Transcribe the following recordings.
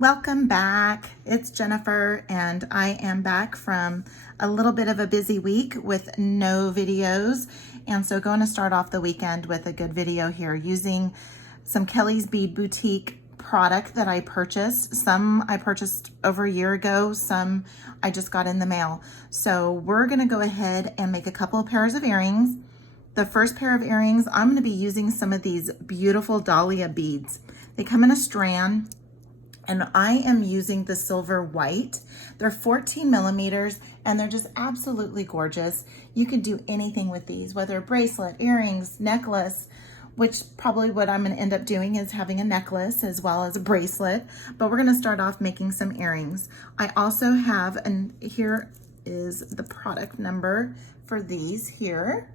Welcome back. It's Jennifer, and I am back from a little bit of a busy week with no videos. And so going to start off the weekend with a good video here using some Kellie's Bead Boutique product that I purchased. Some I purchased over a year ago, some I just got in the mail. So we're gonna go ahead and make a couple of pairs of earrings. The first pair of earrings, I'm gonna be using some of these beautiful Dahlia beads. They come in a strand, and I am using the silver white. They're 14 millimeters and they're just absolutely gorgeous. You can do anything with these, whether a bracelet, earrings, necklace, which probably what I'm gonna end up doing is having a necklace as well as a bracelet, but we're gonna start off making some earrings. I also have, and here is the product number for these here.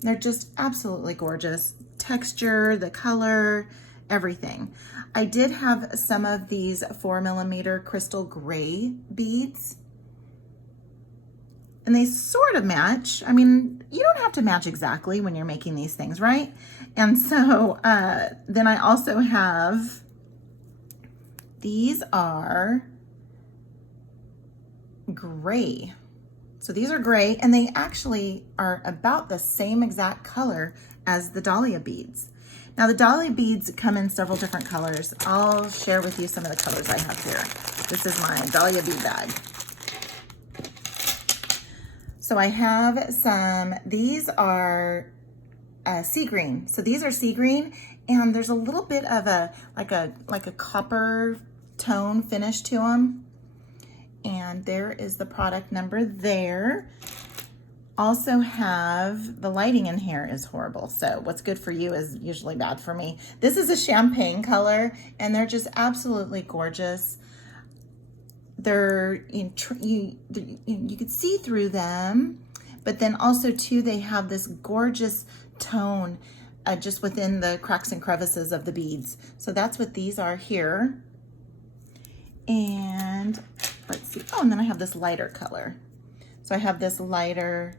They're just absolutely gorgeous. Texture, the color, everything. I did have some of these 4 millimeter crystal gray beads, and they sort of match. I mean, you don't have to match exactly when you're making these things, right? And so then I also have, these are gray. So these are gray, and they actually are about the same exact color as the Dahlia beads. Now the Dahlia beads come in several different colors. I'll share with you some of the colors I have here. This is my Dahlia bead bag. So I have some, these are sea green. So these are sea green, and there's a little bit of a, like a copper tone finish to them. And there is the product number there. Also have, the lighting in here is horrible, so what's good for you is usually bad for me. This is a champagne color, and they're just absolutely gorgeous. They're, you could see through them, but then also too, they have this gorgeous tone just within the cracks and crevices of the beads. So that's what these are here. And let's see, oh, and then I have this lighter color. So I have this lighter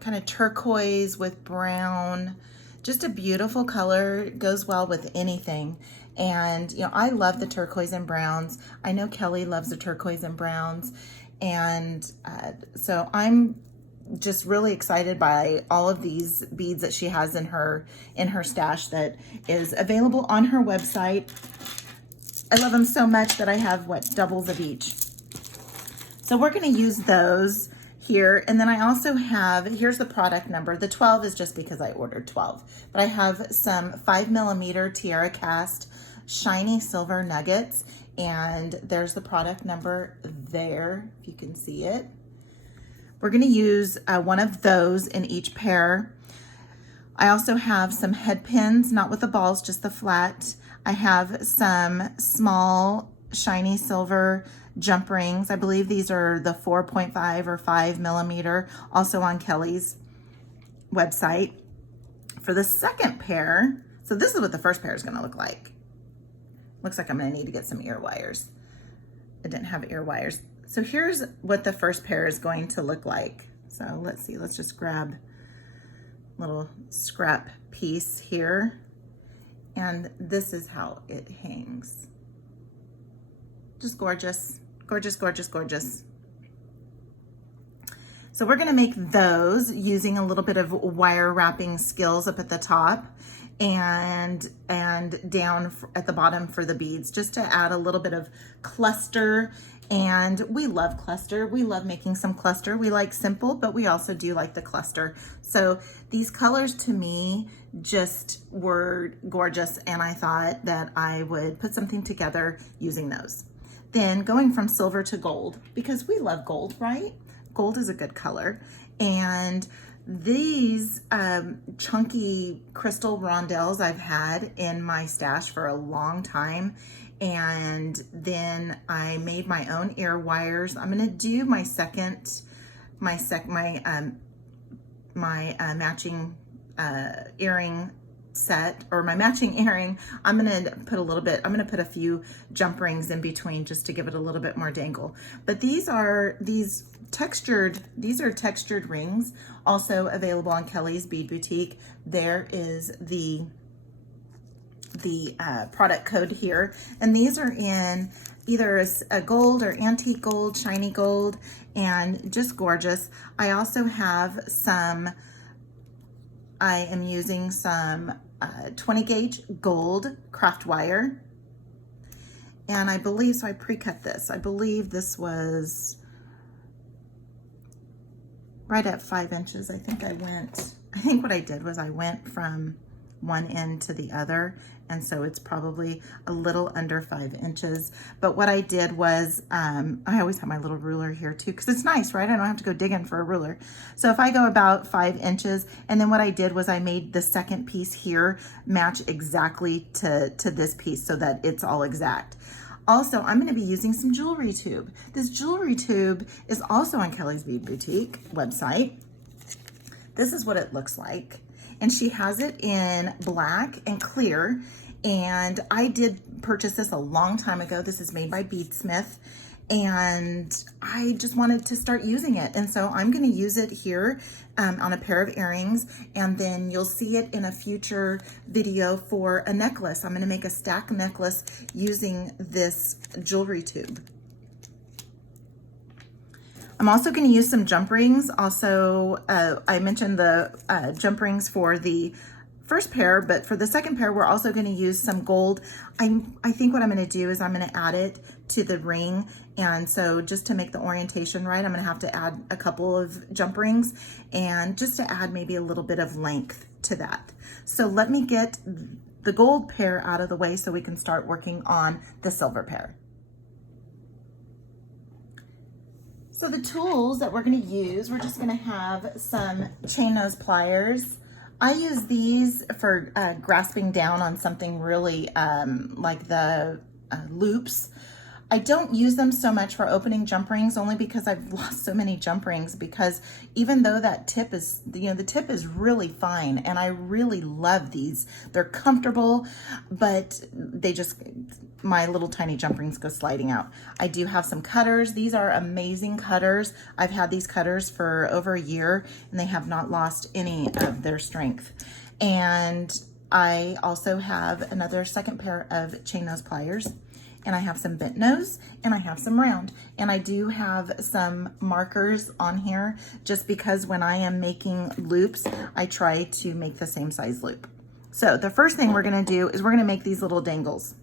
kind of turquoise with brown, just a beautiful color. It goes well with anything. And you know, I love the turquoise and browns. I know Kellie loves the turquoise and browns. And so I'm just really excited by all of these beads that she has in her stash that is available on her website. I love them so much that I have, what, doubles of each. So we're gonna use those here. And then I also have, here's the product number. The 12 is just because I ordered 12. But I have some 5 millimeter tiara cast shiny silver nuggets. And there's the product number there, if you can see it. We're gonna use one of those in each pair. I also have some head pins, not with the balls, just the flat. I have some small shiny silver jump rings. I believe these are the 4.5 or 5 millimeter, also on Kellie's website. For the second pair, so this is what the first pair is gonna look like. Looks like I'm gonna need to get some ear wires. I didn't have ear wires. So here's what the first pair is going to look like. So let's see, let's just grab a little scrap piece here. And this is how it hangs. Just gorgeous, gorgeous, gorgeous, gorgeous. So we're gonna make those using a little bit of wire wrapping skills up at the top and down at the bottom for the beads, just to add a little bit of cluster. And we love cluster. We love making some cluster. We like simple, but we also do like the cluster. So these colors to me just were gorgeous, and I thought that I would put something together using those. Then going from silver to gold, because we love gold, right? Gold is a good color. And these chunky crystal rondelles I've had in my stash for a long time. And then I made my own ear wires. I'm gonna do my matching earring set, or my matching earring. I'm gonna put a few jump rings in between just to give it a little bit more dangle. But these are textured rings, also available on Kellie's Bead Boutique. There is the the product code here. And these are in either a gold or antique gold, shiny gold, and just gorgeous. I also have some, I am using some 20 gauge gold craft wire. And I believe, so I pre-cut this. I believe this was right at 5 inches. I think what I did was I went from one end to the other, and so it's probably a little under 5 inches. But what I did was, I always have my little ruler here too, because it's nice, right? I don't have to go digging for a ruler. So if I go about 5 inches, and then what I did was I made the second piece here match exactly to this piece so that it's all exact. Also, I'm going to be using some jewelry tube. This jewelry tube is also on Kellie's Bead Boutique website. This is what it looks like. And she has it in black and clear. And I did purchase this a long time ago. This is made by Beadsmith. And I just wanted to start using it. And so I'm going to use it here on a pair of earrings. And then you'll see it in a future video for a necklace. I'm going to make a stack necklace using this jewelry tube. I'm also going to use some jump rings. Also, I mentioned the jump rings for the first pair, but for the second pair, we're also going to use some gold. I think what I'm going to do is I'm going to add it to the ring. And so just to make the orientation right, I'm going to have to add a couple of jump rings and just to add maybe a little bit of length to that. So let me get the gold pair out of the way so we can start working on the silver pair. So the tools that we're going to use, we're just going to have some chain nose pliers. I use these for grasping down on something really like the loops. I don't use them so much for opening jump rings, only because I've lost so many jump rings, because even though that tip is, the tip is really fine, and I really love these. They're comfortable, but they just, my little tiny jump rings go sliding out. I do have some cutters. These are amazing cutters. I've had these cutters for over a year, and they have not lost any of their strength. And I also have another second pair of chain nose pliers. And I have some bent nose, and I have some round. And I do have some markers on here, just because when I am making loops, I try to make the same size loop. So the first thing we're gonna do is we're gonna make these little dangles.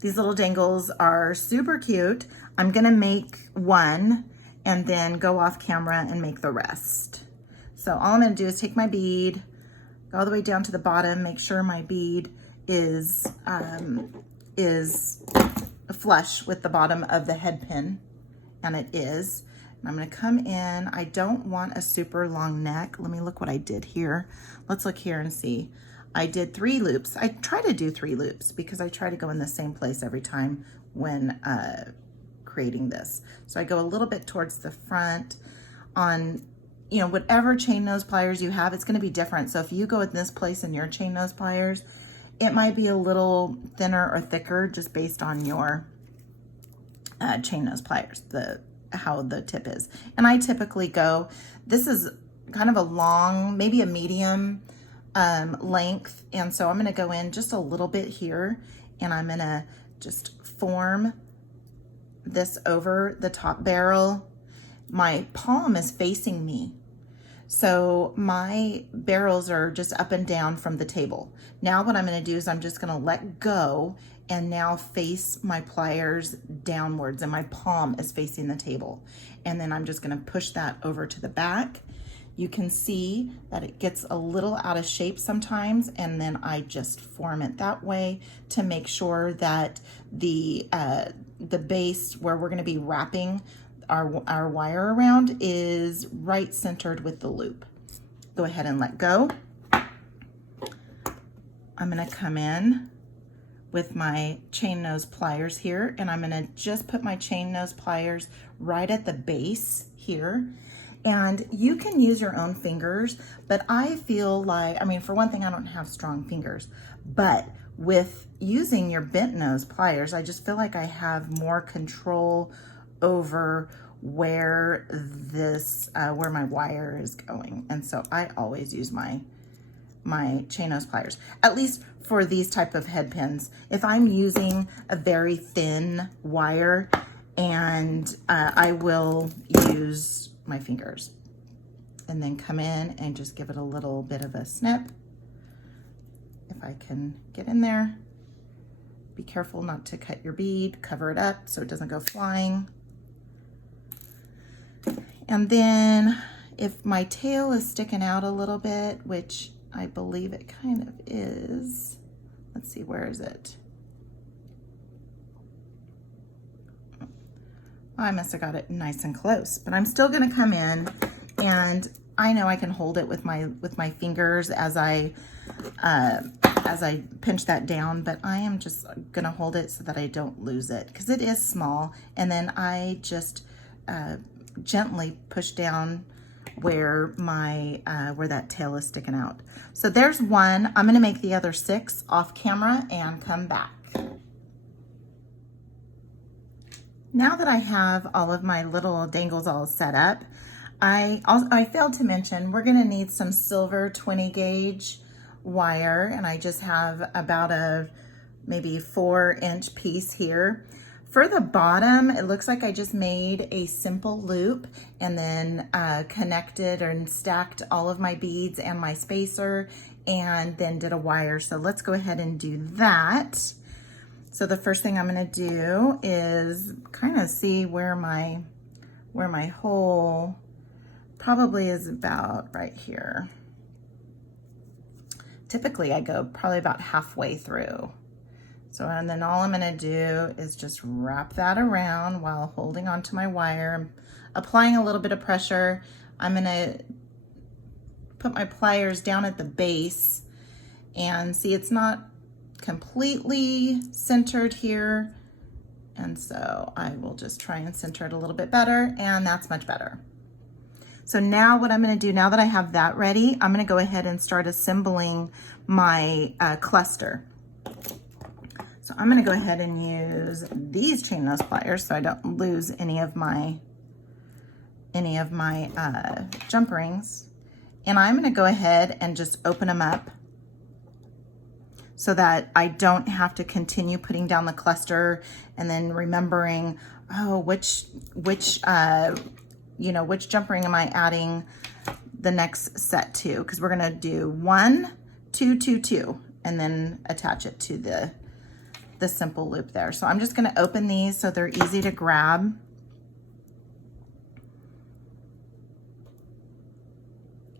These little dangles are super cute. I'm gonna make one and then go off camera and make the rest. So all I'm gonna do is take my bead, go all the way down to the bottom, make sure my bead is flush with the bottom of the head pin, and it is. And I'm going to come in. I don't want a super long neck. Let me look what I did here. Let's look here and see. I did 3 loops. I try to do 3 loops because I try to go in the same place every time when creating this. So I go a little bit towards the front. On whatever chain nose pliers you have, it's going to be different. So if you go in this place in your chain nose pliers, it might be a little thinner or thicker just based on your chain nose pliers, how the tip is. And I typically go, this is kind of a long, maybe a medium length. And so I'm going to go in just a little bit here, and I'm going to just form this over the top barrel. My palm is facing me, so my barrels are just up and down from the table. Now what I'm going to do is I'm just going to let go and now face my pliers downwards, and my palm is facing the table. And then I'm just going to push that over to the back. You can see that it gets a little out of shape sometimes, and then I just form it that way to make sure that the base where we're going to be wrapping our wire around is right centered with the loop. Go ahead and let go. I'm going to come in with my chain nose pliers here, and I'm going to just put my chain nose pliers right at the base here. And you can use your own fingers, but I feel like, for one thing, I don't have strong fingers, but with using your bent nose pliers, I just feel like I have more control over where my wire is going. And so I always use my my chain nose pliers, at least for these type of head pins. If I'm using a very thin wire, and I will use my fingers and then come in and just give it a little bit of a snip. If I can get in there. Be careful not to cut your bead, cover it up so it doesn't go flying. And then if my tail is sticking out a little bit, which I believe it kind of is, let's see, where is it? I must have got it nice and close, but I'm still gonna come in, and I know I can hold it with my fingers as I pinch that down, but I am just gonna hold it so that I don't lose it, because it is small. And then I just gently push down where my where that tail is sticking out. So there's one. I'm gonna make the other 6 off camera and come back. Now that I have all of my little dangles all set up, I failed to mention we're gonna need some silver 20 gauge wire, and I just have about a maybe 4-inch piece here. For the bottom, it looks like I just made a simple loop and then connected and stacked all of my beads and my spacer, and then did a wire. So let's go ahead and do that. So the first thing I'm gonna do is kind of see where my hole probably is about right here. Typically I go probably about halfway through. So, and then all I'm gonna do is just wrap that around while holding onto my wire. I'm applying a little bit of pressure. I'm gonna put my pliers down at the base, and see, it's not completely centered here. And so I will just try and center it a little bit better, and that's much better. So now what I'm gonna do, now that I have that ready, I'm gonna go ahead and start assembling my cluster. So I'm gonna go ahead and use these chain nose pliers so I don't lose any of my jump rings. And I'm gonna go ahead and just open them up so that I don't have to continue putting down the cluster and then remembering, oh, which jump ring am I adding the next set to? Because we're gonna do 1, 2, 2, 2, and then attach it to the simple loop there. So I'm just gonna open these so they're easy to grab.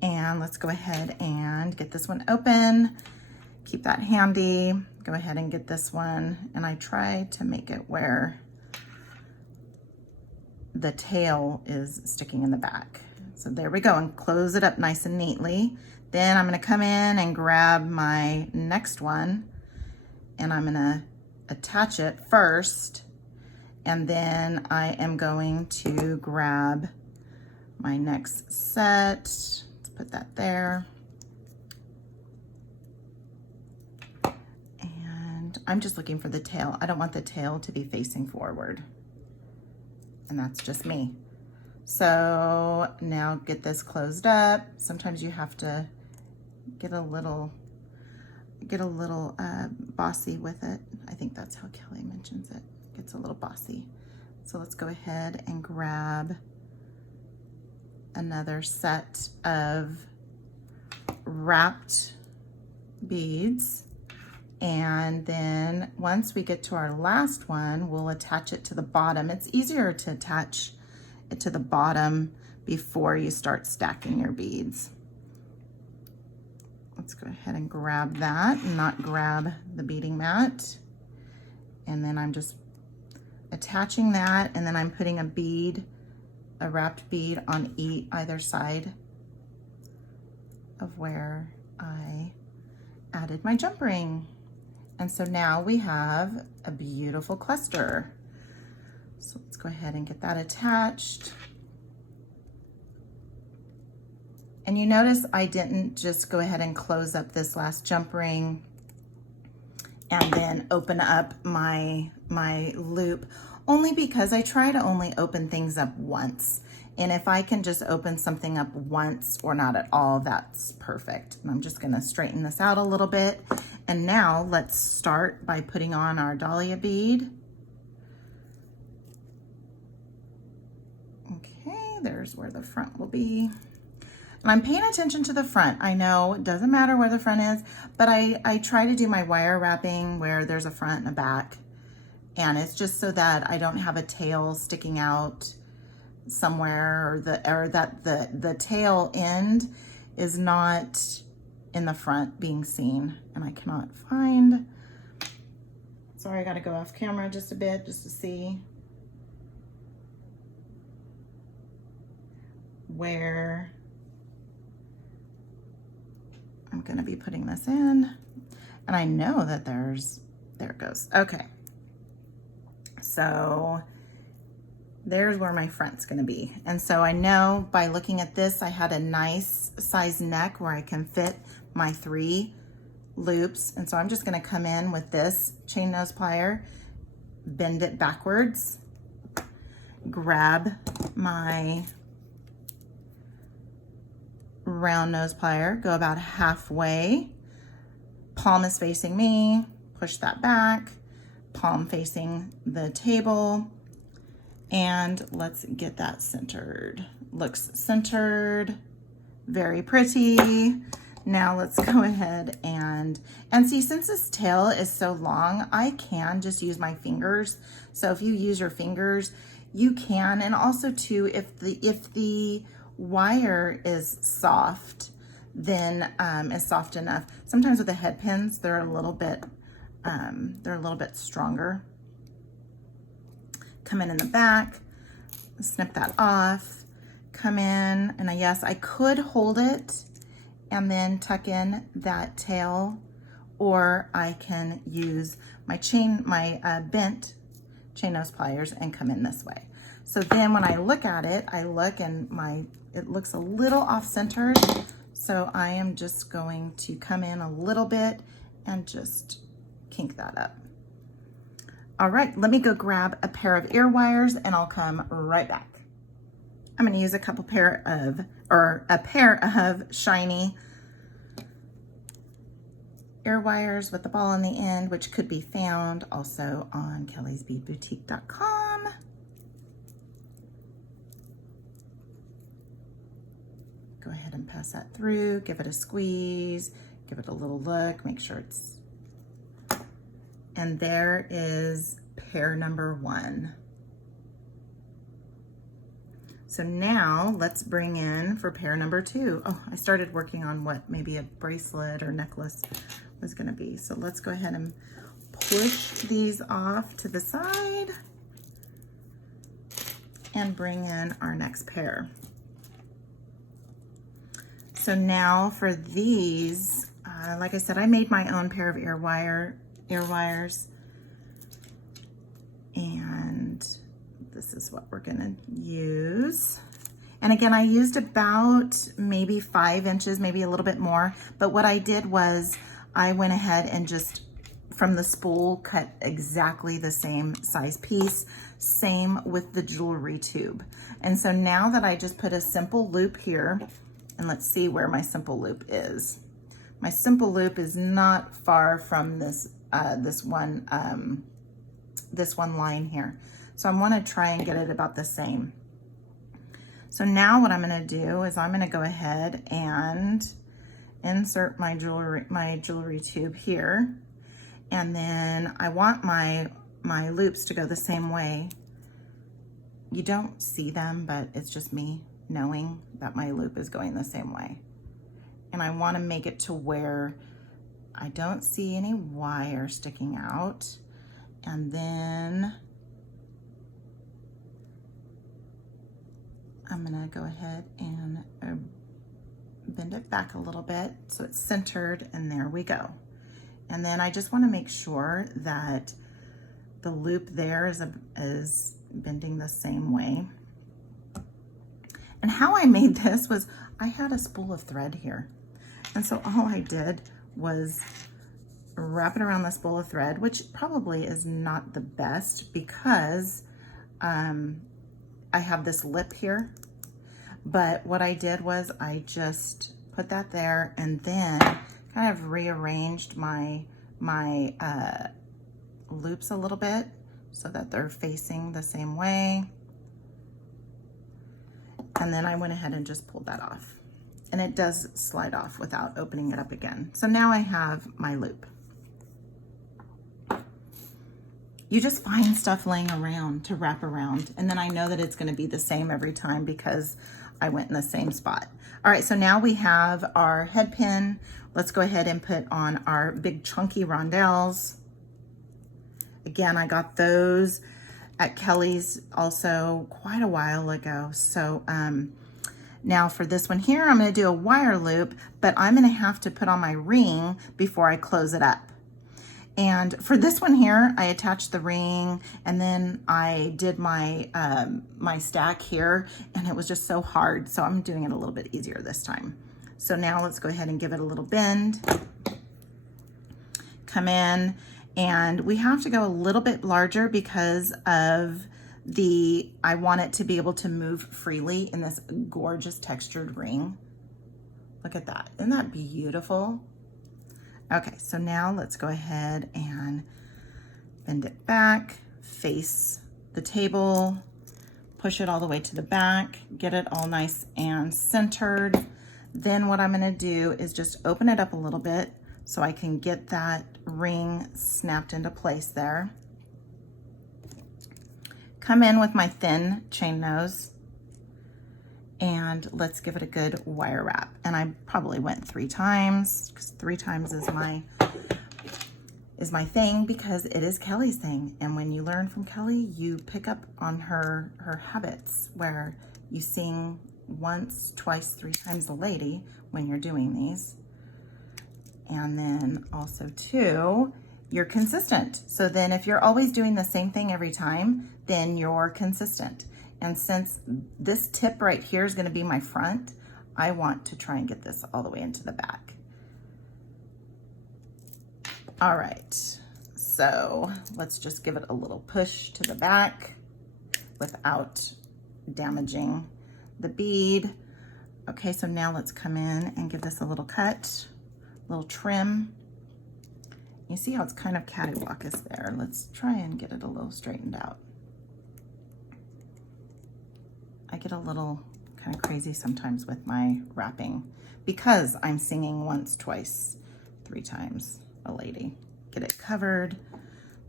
And let's go ahead and get this one open. Keep that handy. Go ahead and get this one. And I try to make it where the tail is sticking in the back. So there we go, and close it up nice and neatly. Then I'm gonna come in and grab my next one, and I'm gonna attach it first, and then I am going to grab my next set. Let's put that there. And I'm just looking for the tail. I don't want the tail to be facing forward. And that's just me. So now get this closed up. Sometimes you have to get a little bossy with it. I think that's how Kelly mentions it. Gets a little bossy. So let's go ahead and grab another set of wrapped beads. And then once we get to our last one, we'll attach it to the bottom. It's easier to attach it to the bottom before you start stacking your beads. Let's go ahead and grab that and not grab the beading mat. And then I'm just attaching that, and then I'm putting a wrapped bead on either side of where I added my jump ring. And so now we have a beautiful cluster. So let's go ahead and get that attached. And you notice I didn't just go ahead and close up this last jump ring and then open up my loop, only because I try to only open things up once. And if I can just open something up once or not at all, that's perfect. And I'm just gonna straighten this out a little bit. And now let's start by putting on our Dahlia bead. Okay, there's where the front will be. And I'm paying attention to the front. I know it doesn't matter where the front is, but I try to do my wire wrapping where there's a front and a back. And it's just so that I don't have a tail sticking out somewhere, or that the tail end is not in the front being seen. And I cannot find, sorry, I gotta go off camera just a bit just to see where I'm gonna be putting this in. And I know that there it goes. Okay. So there's where my front's gonna be. And so I know by looking at this, I had a nice size neck where I can fit my 3 loops. And so I'm just gonna come in with this chain nose plier, bend it backwards, grab my round nose plier, go about halfway, palm is facing me, push that back, palm facing the table, and let's get that centered. Looks centered, very pretty. Now let's go ahead and see, since this tail is so long, I can just use my fingers. So if you use your fingers, you can. And also too, if the wire is soft, then is soft enough. Sometimes with the head pins, they're a little bit stronger. Come in the back, snip that off, come in, and yes, I could hold it and then tuck in that tail, or I can use my bent chain nose pliers and come in this way. So then when I look at it, it looks a little off-centered. So I am just going to come in a little bit and just kink that up. All right, let me go grab a pair of ear wires and I'll come right back. I'm gonna use a pair of shiny ear wires with the ball on the end, which could be found also on kellysbeadboutique.com. Go ahead and pass that through, give it a squeeze, give it a little look, make sure it's, and there is pair number 1. So now let's bring in for pair number 2. Oh, I started working on what maybe a bracelet or necklace was gonna be. So let's go ahead and push these off to the side and bring in our next pair. So now for these, like I said, I made my own pair of ear wires, and this is what we're gonna use. And again, I used about maybe 5 inches, maybe a little bit more, but what I did was I went ahead and just from the spool cut exactly the same size piece, same with the jewelry tube. And so now that I just put a simple loop here, and let's see where my simple loop is. My simple loop is not far from this this one line here. So I want to try and get it about the same. So now what I'm going to do is I'm going to go ahead and insert my jewelry tube here, and then I want my loops to go the same way. You don't see them, but it's just me knowing that my loop is going the same way. And I want to make it to where I don't see any wire sticking out. And then I'm gonna go ahead and bend it back a little bit so it's centered, and there we go. And then I just want to make sure that the loop there is bending the same way. And how I made this was I had a spool of thread here. And so all I did was wrap it around the spool of thread, which probably is not the best because I have this lip here But what I did was I just put that there and then kind of rearranged my loops a little bit so that they're facing the same way. And then I went ahead and just pulled that off. And it does slide off without opening it up again. So now I have my loop. You just find stuff laying around to wrap around. And then I know that it's gonna be the same every time because I went in the same spot. All right, so now we have our head pin. Let's go ahead and put on our big chunky rondelles. Again, I got those at Kellie's also quite a while ago. So now for this one here, I'm gonna do a wire loop, but I'm gonna have to put on my ring before I close it up. And for this one here, I attached the ring and then I did my, my stack here and it was just so hard. So I'm doing it a little bit easier this time. So now let's go ahead and give it a little bend. Come in, and we have to go a little bit larger because of I want it to be able to move freely in this gorgeous textured ring. Look at that, isn't that beautiful? Okay, so now let's go ahead and bend it back, face the table, push it all the way to the back, get it all nice and centered. Then what I'm gonna do is just open it up a little bit so I can get that ring snapped into place there. Come in with my thin chain nose and let's give it a good wire wrap. And I probably went 3 times because 3 times is my thing because it is Kellie's thing. And when you learn from Kellie, you pick up on her habits where you sing once, twice, 3 times the lady when you're doing these. And then also too, you're consistent. So then if you're always doing the same thing every time, then you're consistent. And since this tip right here is gonna be my front, I want to try and get this all the way into the back. All right, so let's just give it a little push to the back without damaging the bead. Okay, so now let's come in and give this a little cut, a little trim. You see how it's kind of cattywampus there. Let's try and get it a little straightened out. I get a little kind of crazy sometimes with my wrapping because I'm singing once, twice, 3 times a lady. Get it covered,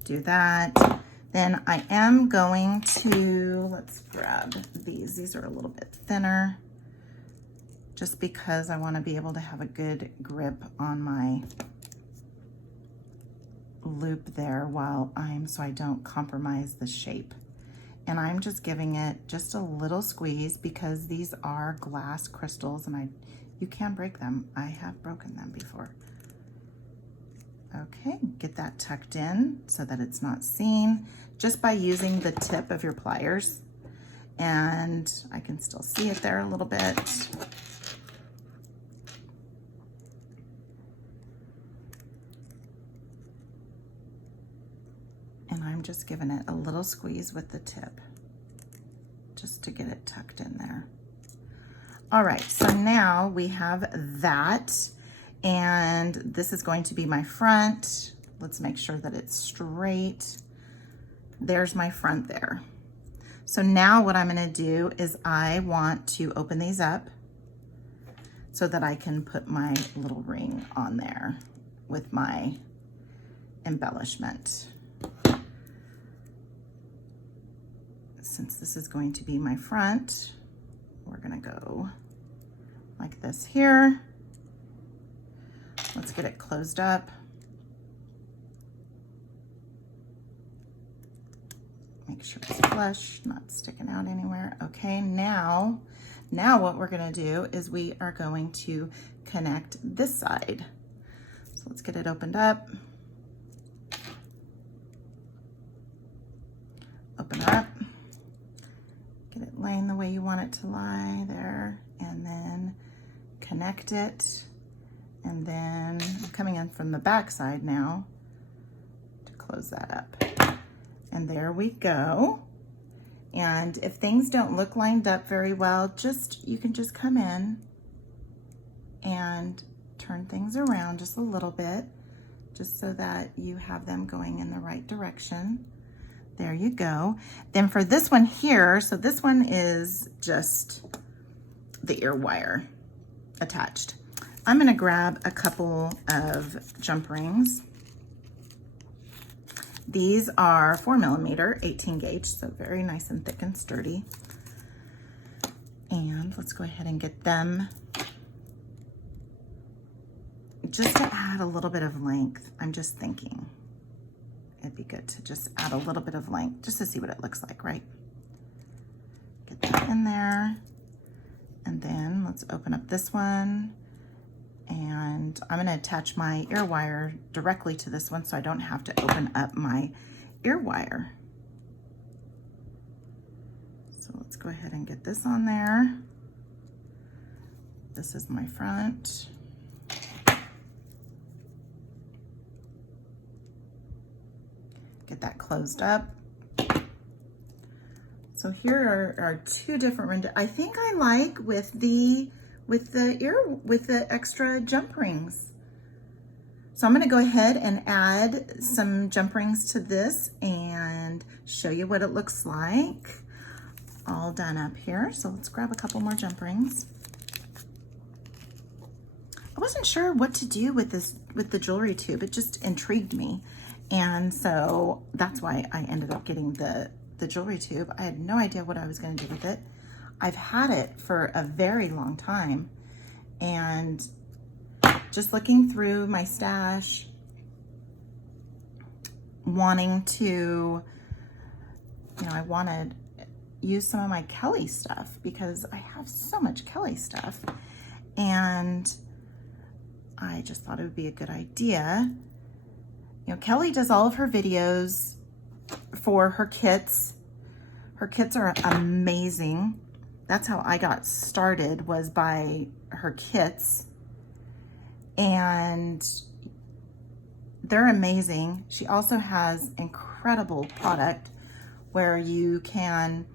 do that. Then I am going to, let's grab these. These are a little bit thinner just because I want to be able to have a good grip on my loop there so I don't compromise the shape. And I'm just giving it just a little squeeze because these are glass crystals and you can break them. I have broken them before. Okay, get that tucked in so that it's not seen just by using the tip of your pliers. And I can still see it there a little bit. And I'm just giving it a little squeeze with the tip just to get it tucked in there. All right, so now we have that, and this is going to be my front. Let's make sure that it's straight. There's my front there. So now what I'm gonna do is I want to open these up so that I can put my little ring on there with my embellishment. Since this is going to be my front, we're gonna go like this here. Let's get it closed up. Make sure it's flush, not sticking out anywhere. Okay, now what we're gonna do is we are going to connect this side. So let's get it opened up. Open it up. Get it laying the way you want it to lie there, and then connect it. And then I'm coming in from the back side now to close that up. And there we go. And if things don't look lined up very well, you can just come in and turn things around just a little bit, just so that you have them going in the right direction. There you go. Then for this one here, so this one is just the ear wire attached. I'm gonna grab a couple of jump rings. These are 4mm, 18 gauge, so very nice and thick and sturdy. And let's go ahead and get them just to add a little bit of length. I'm just thinking it'd be good to just add a little bit of length just to see what it looks like, right? Get that in there. And then let's open up this one. And I'm gonna attach my ear wire directly to this one so I don't have to open up my ear wire. So let's go ahead and get this on there. This is my front. Get that closed up. So here are two different, I think I like with the extra jump rings. So I'm gonna go ahead and add some jump rings to this and show you what it looks like all done up here. So let's grab a couple more jump rings. I wasn't sure what to do with the jewelry tube. It just intrigued me. And so that's why I ended up getting the jewelry tube. I had no idea what I was gonna do with it. I've had it for a very long time, and just looking through my stash, wanting to, I wanted to use some of my Kellie stuff because I have so much Kellie stuff, and I just thought it would be a good idea. Kellie does all of her videos for her kits. Her kits are amazing. That's how I got started, was by her kits. And they're amazing. She also has incredible product where you can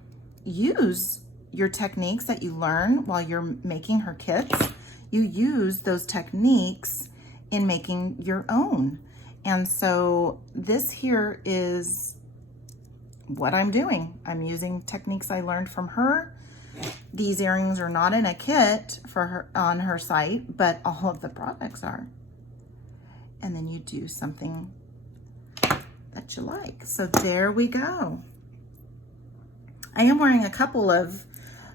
use your techniques that you learn while you're making her kits. You use those techniques in making your own. And so this here is what I'm doing. I'm using techniques I learned from her. These earrings are not in a kit for her on her site, but all of the products are. And then you do something that you like. So there we go. I'm wearing a couple of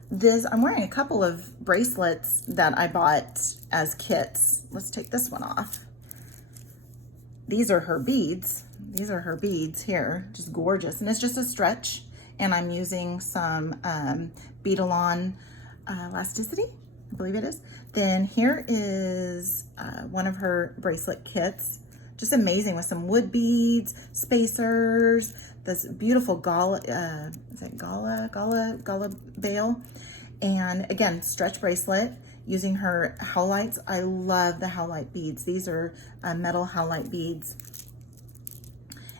bracelets that I bought as kits. Let's take this one off. These are her beads. These are her beads here, just gorgeous. And it's just a stretch. And I'm using some Bead elasticity, I believe it is. Then here is one of her bracelet kits. Just amazing, with some wood beads, spacers, this beautiful gala veil. And again, stretch bracelet. Using her howlites. I love the howlite beads. These are metal howlite beads.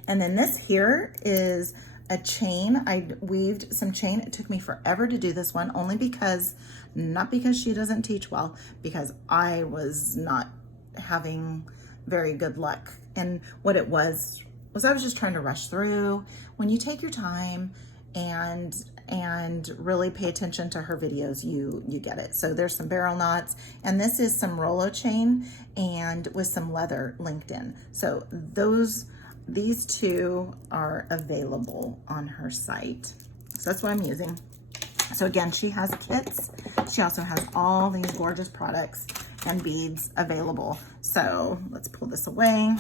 And then this here is a chain. I weaved some chain. It took me forever to do this one, only because, not because she doesn't teach well, because I was not having very good luck. And what it was I was just trying to rush through. When you take your time and really pay attention to her videos, you get it. So there's some barrel knots, and this is some Rolo chain and with some leather linked in. So these two are available on her site. So that's what I'm using. So again, she has kits. She also has all these gorgeous products and beads available. So let's pull this away.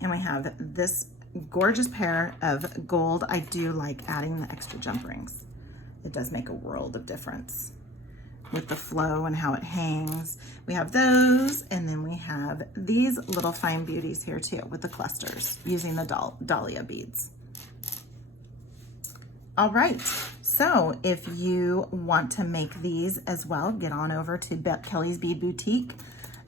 And we have this gorgeous pair of gold. I do like adding the extra jump rings. It does make a world of difference with the flow and how it hangs. We have those, and then we have these little fine beauties here too with the clusters using the Dahlia beads. All right, so if you want to make these as well, get on over to Kellie's Bead Boutique.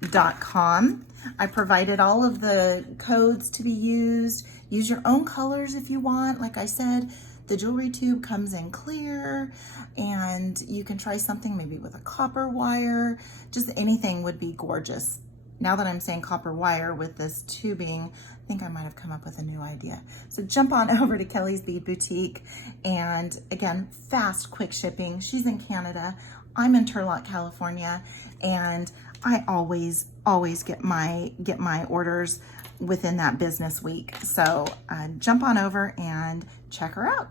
untitled.com. I provided all of the codes to be used. Use your own colors if you want. Like I said, the jewelry tube comes in clear, and you can try something maybe with a copper wire. Just anything would be gorgeous. Now that I'm saying copper wire with this tubing, I think I might have come up with a new idea. So jump on over to Kellie's Bead Boutique. And again, fast, quick shipping. She's in Canada. I'm in Turlock, California. And I always get my orders within that business week. So jump on over and check her out.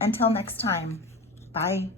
Until next time, bye.